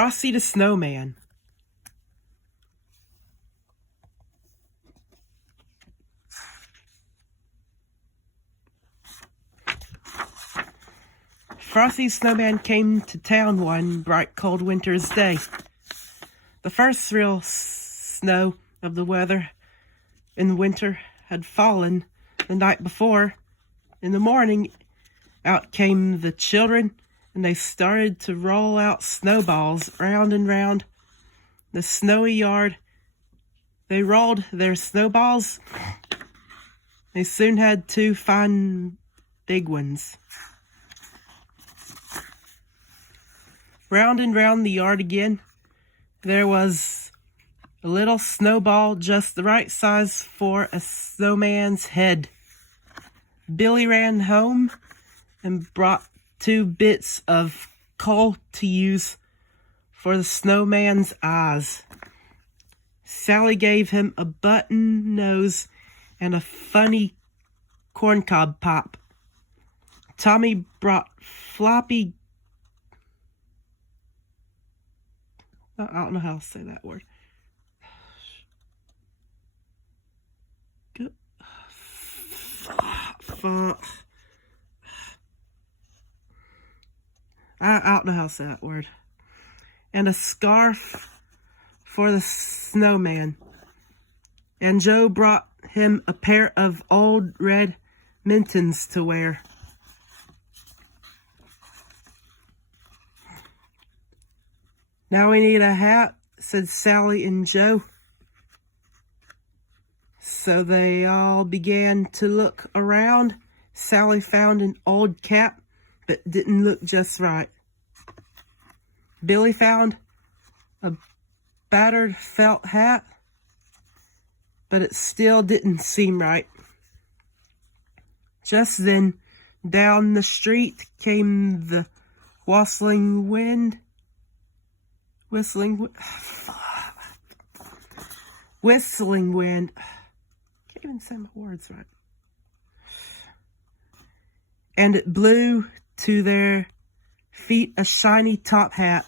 Frosty the Snowman. Frosty the Snowman came to town one bright cold winter's day. The first real snow of the weather in winter had fallen the night before. In the morning, out came the children, and they started to roll out snowballs round and round the snowy yard. They rolled their snowballs. They soon had two fine big ones. Round and round the yard again. There was a little snowball just the right size for a snowman's head. Billy ran home and brought 2 bits of coal to use for the snowman's eyes. Sally gave him a button nose and a funny corncob pop. Tommy brought floppy... I don't know how to say that word. I don't know how to say that word. And a scarf for the snowman. And Joe brought him a pair of old red mittens to wear. Now we need a hat, said Sally and Joe. So they all began to look around. Sally found an old cap, but didn't look just right. Billy found a battered felt hat, but it still didn't seem right. Just then, down the street came the whistling wind. Can't even say my words right. And it blew to their feet a shiny top hat.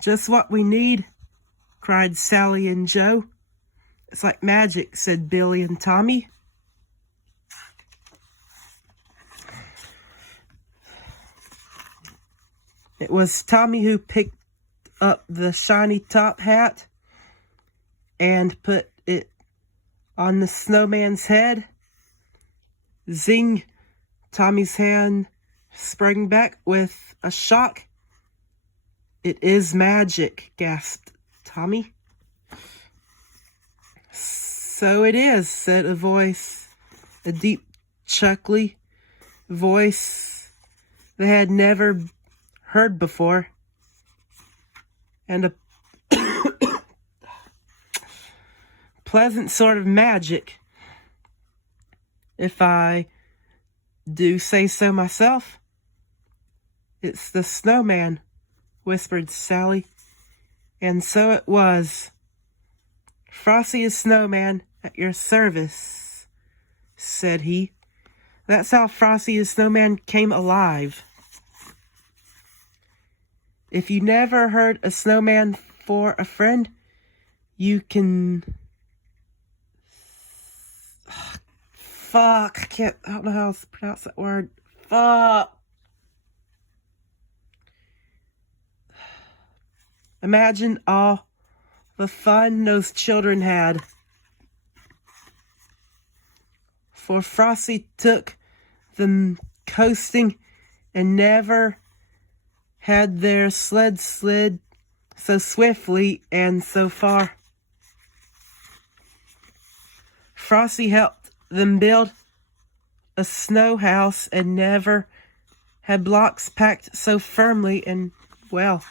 Just what we need, cried Sally and Joe. It's like magic, said Billy and Tommy. It was Tommy who picked up the shiny top hat and put it on the snowman's head. Zing! Tommy's hand sprang back with a shock. It is magic, gasped Tommy. So it is, said a voice, a deep, chuckly voice they had never heard before. And a pleasant sort of magic, if I do say so myself. It's the snowman, whispered Sally. And so it was. Frosty is snowman at your service, said he. That's how Frosty the Snowman came alive. If you never heard a snowman for a friend, you can... I don't know how to pronounce that word. Imagine all the fun those children had. For Frosty took them coasting and never had their sled slid so swiftly and so far. Frosty helped them build a snow house and never had blocks packed so firmly and well.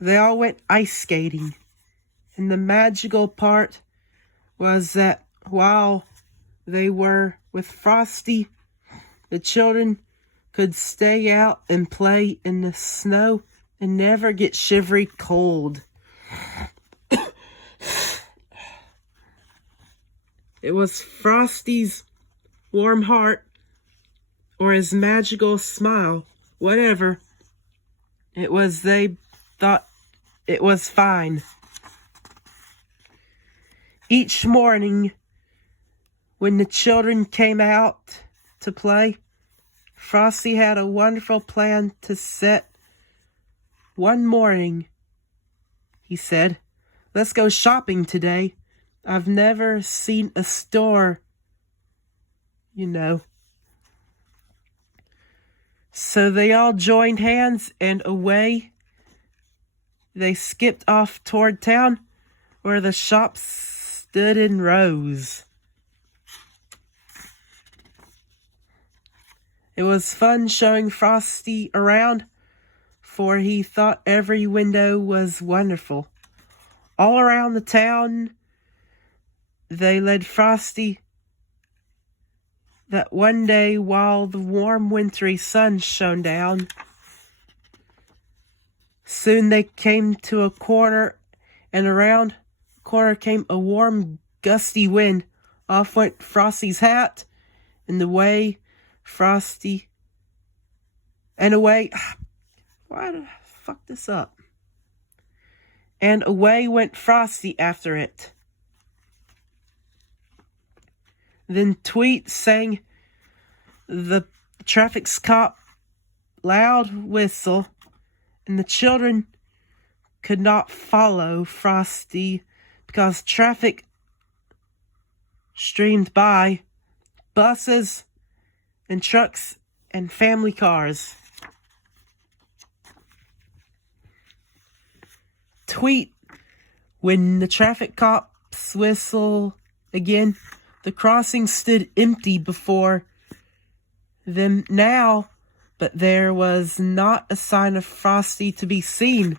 They all went ice skating, and the magical part was that while they were with Frosty, the children could stay out and play in the snow and never get shivery cold. It was Frosty's warm heart, or his magical smile, whatever, They thought it was fine. Each morning, when the children came out to play, Frosty had a wonderful plan to set. One morning, he said, "Let's go shopping today. I've never seen a store, you know." So they all joined hands and away they skipped off toward town where the shops stood in rows. It was fun showing Frosty around, for he thought every window was wonderful. All around the town, they led Frosty that one day while the warm wintry sun shone down. Soon they came to a corner, and around the corner came a warm, gusty wind. Off went Frosty's hat, and away Frosty, and away, why did I fuck this up? And away went Frosty after it. Then Tweet sang the traffic cop loud whistle, and the children could not follow Frosty because traffic streamed by, buses and trucks and family cars. Tweet, when the traffic cops whistle again, the crossing stood empty before them now, but there was not a sign of Frosty to be seen.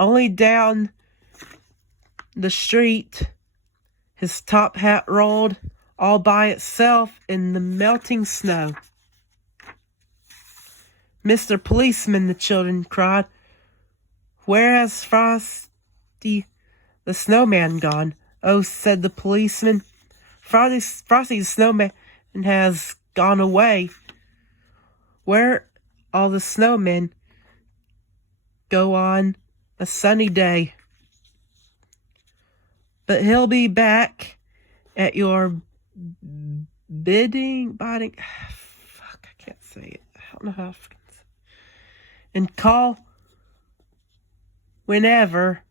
Only down the street, his top hat rolled all by itself in the melting snow. "Mr. Policeman," the children cried, "where has Frosty the snowman gone?" "Oh," said the policeman, Frosty the snowman has gone away. Where all the snowmen go on a sunny day. But he'll be back at your bidding. Fuck, I can't say it. I don't know how I can say it. And call whenever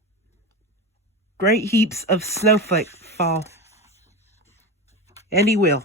great heaps of snowflake fall. And he will.